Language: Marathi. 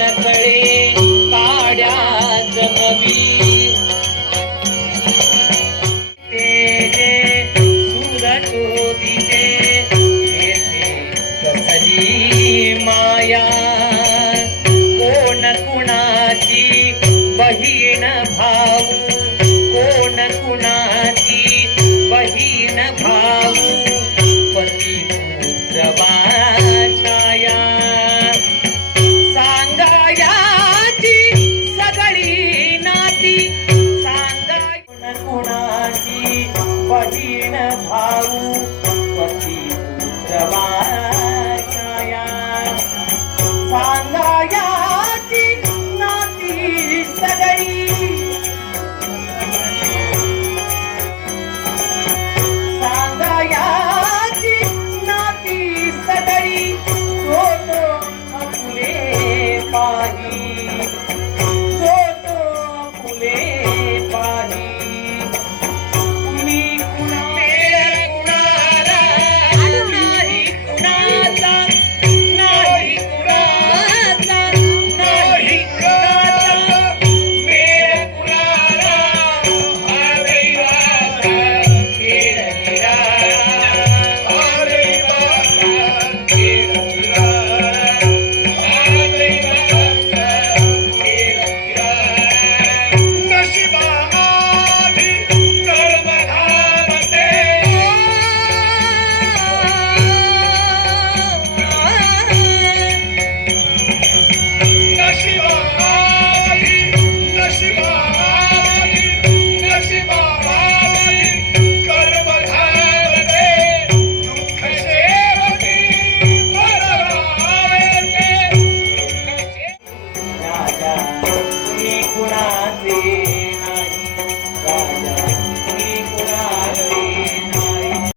तळे काड्या जमवी. ते सूरत दिले माया. कोण कुणाची बहीण भाऊ सांगाय कोणाची बहीण भाऊ.